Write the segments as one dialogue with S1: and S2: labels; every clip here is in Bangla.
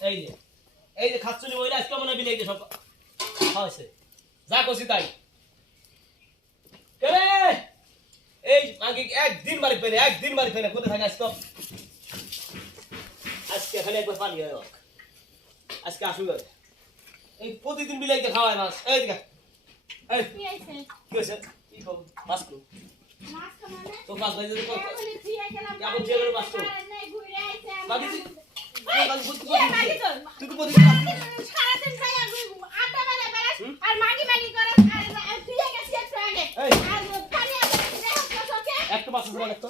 S1: এই যে এই যে খাচ্ছুনি মহিলা আজকে মনে বিলে যে সব হয়েছে যা করছি তাই। কেরে এই আগে একদিন বাড়ি পেলে একদিন বাড়ি পেলে কোথায় থাকে আজকে? আজকে এখানে একবার পানি হয় আজকে আর। এই প্রতিদিন বিলাইতে খাওয়ায় মাছ। এই দিকে
S2: কি হয়েছে?
S1: কি হয়েছে? মাছ কো
S2: মাছ তো?
S1: তো মাছ ভাই যদি কো-
S2: এখনই থুয়ে
S1: তুই- তো প্রতিদিন
S2: সারাদিন- সারাদিন খাইয়া ঘুরবো, আড্ডা মারে আর মাগি মাগি করস, আর থুয়ে গেছি আগে।
S1: এই।
S2: আর পানি আছে।
S1: একটা মাছ আছে না একটা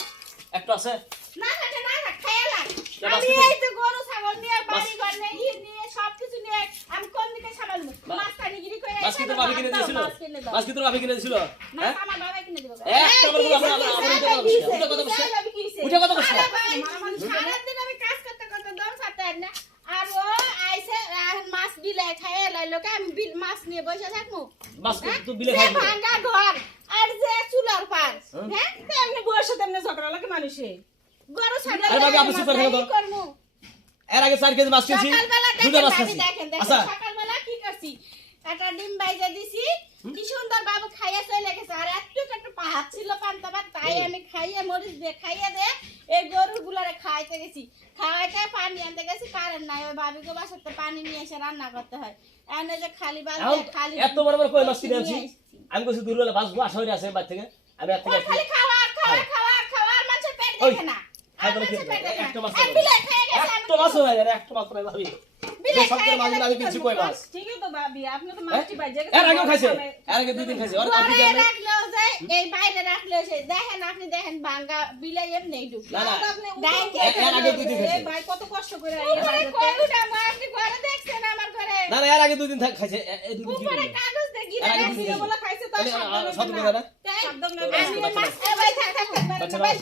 S1: একটা আছে
S2: না না থাকে, খাইয়া লাগ। আমি এই তো গরু, ছাগল নিয়ে,
S1: বাস-
S2: বাড়ি ঘর নিয়ে, ই নিয়ে, সবকিছু নিয়ে, আমি কোন দিকে সামলাবো?
S1: বা-
S2: মাছ পানিগিরি করে
S1: মাছ কি তোর ভাবি কিনে দিয়েছিল
S2: মাছ
S1: কি তোর কিনে দিয়েছিল
S2: না,
S1: হ্যাঁ
S2: আমার বাবা কিনে দিবে।
S1: একটা বলব, আমরা- আমরা- আমরা কথা বলছি, উঠে কথা বলছি।
S2: কিসে, আমি কিসে?
S1: উঠে কথা বলছি।
S2: আরে ভাই, সারাদিন আমি কাজ করতে করতে দম ছাড়তে পারি না। আর ও আইসে আর মাছ বিলে খাইয়ে আমি বিল মাছ নিয়ে বসে থাকব।
S1: মাছ
S2: হ্যাঁ?
S1: বিলে
S2: যে ভাঙা ঘর আর যে চুলার পার হ্যাঁ?
S3: ঝগড়া লাগে মানুষে।
S2: গরু ছাগল
S1: আরে বাবা, আপনি চুপ করে থাকো এর আগে চার কেজি মাছ খেয়েছি
S2: সকালবেলা
S1: দুটো মাছ খাচ্ছি
S2: দেখেন দেখেন
S1: আচ্ছা।
S2: সকালবেলা কি করছি? একটা ডিম বাইজা দিছি কি সুন্দর বাবু খাইয়ে চলে গেছে আর একটু একটু পাহাড় ছিল পান্তা ভাত তাই আমি খাইয়ে মরিচ দিয়ে খাইয়ে দে এই গরুগুলারে খাইতে গেছি। খাওয়াইতে পানি আনতে গেছি কারেন্ট নাই ওই ভাবিকে বাসাতে পানি নিয়ে এসে রান্না করতে হয়। এনে যে খালি বালতি খালি
S1: এত বড় বড় কই মাছ কিনে আনছি আমি কইছি দূর হলে বাঁচবো আশা হয়ে আছে বাড়ি থেকে। আমি আর থেকে
S2: খালি খাওয়া খাওয়া খাওয়া খাওয়া আর মাছের পেট দেখে না।
S1: বলে একটা মাছ।
S2: বিলে
S1: একটা মাছ হয় আর একটা মাছ নাই ভাবি।
S2: বিলে
S1: সব
S2: খেয়ে
S1: আমি
S2: কি
S1: কিছু কই মাছ?
S3: ঠিকই তো ভাবি আপনি তো
S1: হ্যাঁ?
S3: মাছটি বাইজে
S1: এর আগেও খাইছে এর আগে দুই দিন খাইছে আর আপনি
S2: ঘরে রাখলেও যে এই বাইরে রাখলেও সে দেখেন আপনি দেখেন ভাঙ্গা বিলে এমনি ঢুকে
S1: না না এর- এর আগে দুই দিন খাইছে।
S3: ভাই কত কষ্ট করে
S2: উপরে কয়টা মা আপনি ঘরে দেখছেন আমার ঘরে?
S1: না না এর আগে দুই দিন খাইছে এই দুই দিন
S2: উপরে কাগজ গিয়ে
S3: বলে খাইছে শব্দ না।
S1: না।
S2: আমি মাছ ভাই থাক থাক থাক ভাই।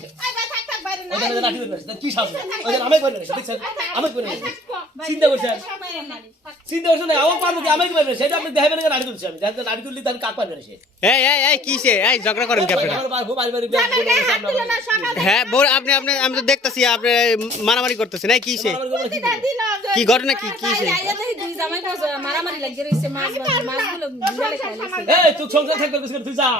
S2: থাক থাক বাইরে না।
S1: কি আমি দেখছেন? আমি
S2: ভাই।
S1: চিন্তা করছেন চিন্তা করছেন আমার পারব কি আমি কি পারব সেটা আপনি দেখাবেন না আমি যাতে তাহলে কাক পারবে না সে
S4: এই এই এই ঝগড়া করেন কি হ্যাঁ বউ আপনি আপনি আমি তো দেখতেছি আপনি মারামারি করতেছেন এই কিসে
S2: প্রতিটা
S4: কি ঘটনা কি কি
S3: বসে মারামারি লাগিয়ে রইছে মাছ মাছ
S2: সামাল
S1: এই তুই সংসার কিছু তুই যা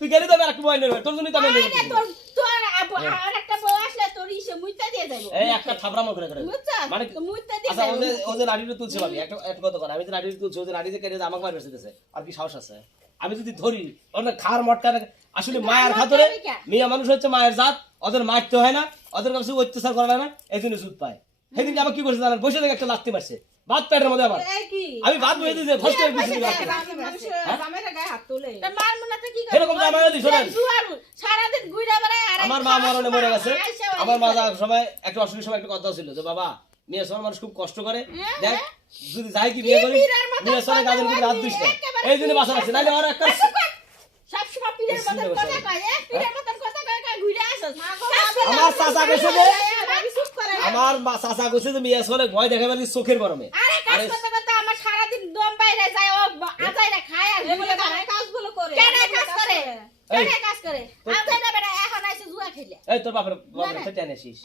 S1: তুই গেলি তো আমি একটা মোবাইল নেবে তোর জন্যই তো আমি
S2: আরে তোর তোর আব- আর একটা বউ আসলে তোর ইসে মুইতা দিয়ে যাব।
S1: এই একটা থাবড়া মনে করে। করে মানে
S2: মুইতা দিয়ে
S1: আচ্ছা ও যে
S2: যাব।
S1: ও যে লাঠিটা তুলছে ভাবি। একটা একটা কথা করে আমি যে লাঠিটা তুলছি ও যে লাঠি যে কেটে আমাকে মারবে সেটাছে আর কি সাহস আছে? আমি যদি ধরি খার মটকা আসলে মায়ের খাতরে মেয়ে মানুষ হচ্ছে মায়ের জাত ওদের মারতে হয় না ওদের কাছে অত্যাচার করা না এই জন্য সুদ পায়। সেদিনকে আমাকে কি করছে জানেন? বসে থেকে একটা লাত্তি মারছে। ভাত পেটের মধ্যে
S3: কি?
S1: আমি ভাত দিয়েছি ফস্ট করে
S2: বসে
S1: দিয়েছি
S2: দেখে
S1: লাত্তি।
S2: না।
S3: মানুষের জামাইরা গায়ে হাত তোলে।
S2: তা মার মুনাতে কি করে
S1: এরকম দিছো না?
S2: সারাদিন ঘুরে বেড়ায় আর
S1: আমার মা মরণে মরে গেছে। আমার মা যাওয়ার সময় একটা অসুখের সময় একটা কথা ছিল যে বাবা মেয়ে সোনার মানুষ খুব কষ্ট করে।
S2: হ্যাঁ,
S1: দেখ যদি যাই কি বিয়ে করি মেয়ে সোনার কাজের কিন্তু রাত
S2: একেবারে
S1: এই জন্য বাসা আছে নাহলে আমার একটা
S2: সব সময় পীরের মতন কথা কয় পীরের মতন কথা কয় কয় ঘুরে আসস।
S1: আমার চাচা
S2: করে
S1: আমার চাচা কইছে যে মেয়ে সোনার ভয় দেখা পারি চোখের গরমে?
S2: আরে কাজ করতে করতে আমার সারাদিন দম বাইরে যায় ও আজাইরা খায় আর
S3: এগুলো কাজগুলো করে
S2: কেন কাজ করে? কেন কাজ করে? আজাইরা বেড়া এখন আইছে জুয়া খেলে।
S1: এই তোর বাপের বাপের
S2: না, না।
S1: তো টেনে আসিস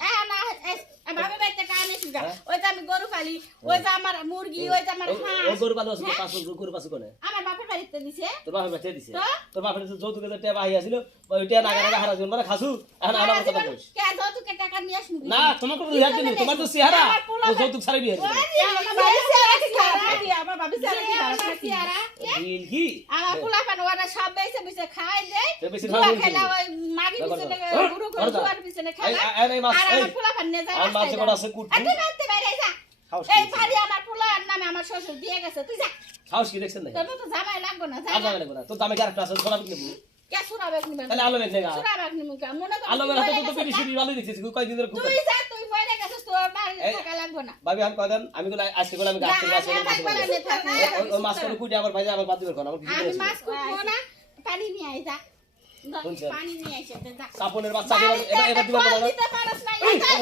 S2: এখন ভাবে বাইতে কানে শুগা
S1: হ্যাঁ?
S2: ওই যে আমি গরু পালি ওই যে আমার মুরগি ওই যে আমার
S1: ও- ও
S2: হাঁস
S1: গরু পালো আছে
S2: হ্যাঁ?
S1: পাঁচ গরু পাঁচ কোনে?
S2: আমার বাড়িতে দিছে?
S1: তোর বাপের বাচ্চা দিছে।
S2: তো?
S1: তোর বাপের যে যৌতুকে যে টেবা আইয়াছিল ওইটা নাগা নাগা হারা জীবন মানে খাসু। এখন আমার কথা কইস।
S2: কে যৌতুকে টাকা নিয়ে
S1: না তোমাকে তো দিনি তোমার তো চেহারা। ও যৌতুক বিয়ে
S2: চেহারা কি পোলা পান ওরা সব বেছে বেছে খাওয়াই দেয়
S1: সে বেশি
S2: খেলা ওই মাগি পিছনে।
S1: হ্যাঁ,
S2: গুরু পিছনে খেলা। আর আমার পোলা পান নিয়ে যায়
S1: আমার
S2: রাস্তায়
S1: মাছে আছে কুটু।
S2: আর বাইরে যা এই
S1: কি?
S2: আমার পোলার নামে আমার শ্বশুর দিয়ে গেছে। তুই যা।
S1: সাহস কি দেখছেন না
S2: তোর তো জামাই লাগবো না
S1: আর যাবে না তোর দামে কি আরেকটা আছে সোনা বিক্রি করব।
S2: কে সুরাবেক নিবে
S1: তাহলে আলো মেঘ নেগা
S2: সুরাবেক নিবে কে মনে কর
S1: আলো মেঘ হাতে তো
S2: গেছিস,
S1: পেরি সিঁড়ি ভালোই দেখতেছি কয়েকদিন ধরে
S2: তুই যা তুই বইরে গেছিস তোর বাড়ি থাকা লাগবো না
S1: ভাবি আমি কয়দিন আমি গুলো আজকে গুলো আমি গাছ গাছ। ওই- মাছ করে কুটে ভাই আমার বাদ কোন কিছু
S2: আমি মাছ কুটবো না পানি নিয়ে আই যা পানি নিয়ে যা
S1: সাপনের বাচ্চা এবার এবার দিবা বলো
S2: দিতে না,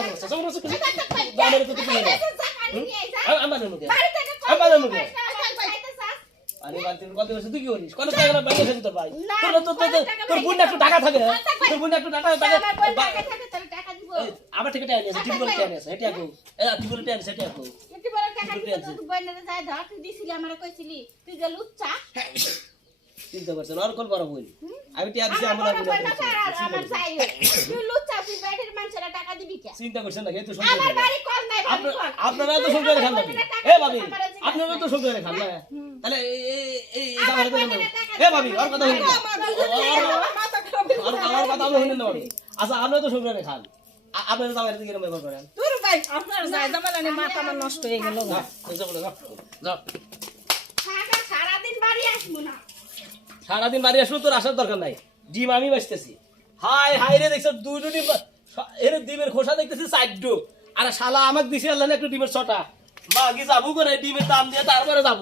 S1: কিছু- দামের তো। আমি- আমি আমি বানানো
S2: দিতে
S1: মুখে।
S2: পারস না, আমার খাইতে চাস?
S1: আরে বাড়িতে কত বছর তুই কি করিস কোন টাকা না বাইরে তোর ভাই?
S2: না,
S1: তোর তোর তোর
S2: কত টাকা
S1: তোর
S2: ভাই
S1: বোন একটু টাকা থাকে। তোর বোন একটু টাকা
S2: আমার বোন
S1: থাকে
S2: টাকা থাকে, তোর টাকা দিব।
S1: এই, আমার থেকে টেনে আছে টিপ করে টেনে আছে হেটে আকো। এ টিপ করে টেনে আছে হেটে আকো।
S2: টাকা
S1: দুটো
S2: তুই বইনারে যাই ধর তুই দিছিলি আমারে কইছিলি তুই যে লুচ্চা।
S1: চিন্তা করছেন আর কল বড় বই। আমি টিয়া দিছি
S2: আমার
S1: আমার
S2: বড় বইনা তার আর আমার যাই হোক। তুই লুচ্চা তুই বাইরের মানুষেরা টাকা দিবি কে?
S1: চিন্তা করছেন না এই তো
S2: আমার বাড়ি কল নাই
S1: আপনারা তো সুন্দর খান নাকি? এ ভাবি আপনারা তো সুন্দর খান না তাহলে এই এই এই জামাই এ ভাবি আর কথা শুনুন আর কথা শুনুন না আচ্ছা আপনারা তো সুন্দর খান। আ- আপনারা জামাই ব্যবহার করেন।
S3: তোর ভাই আপনার যায় জামালানি মাথা আমার নষ্ট হয়ে গেল।
S1: যাও, যাও, যাও, যাও।
S2: সারা সারাদিন বাড়ি আসব না।
S1: সারাদিন বাড়ি আসলো তোর আসার দরকার নাই। ডিম আমি বাঁচতেছি। হাই হাই রে দেখছ দুটো ডিম এর ডিমের খোসা দেখতেছি চারটো আর শালা আমাকে দিছে আল্লাহ একটু ডিমের ছটা। মা কি যাব করে ডিমের দাম দিয়ে তারপরে যাব।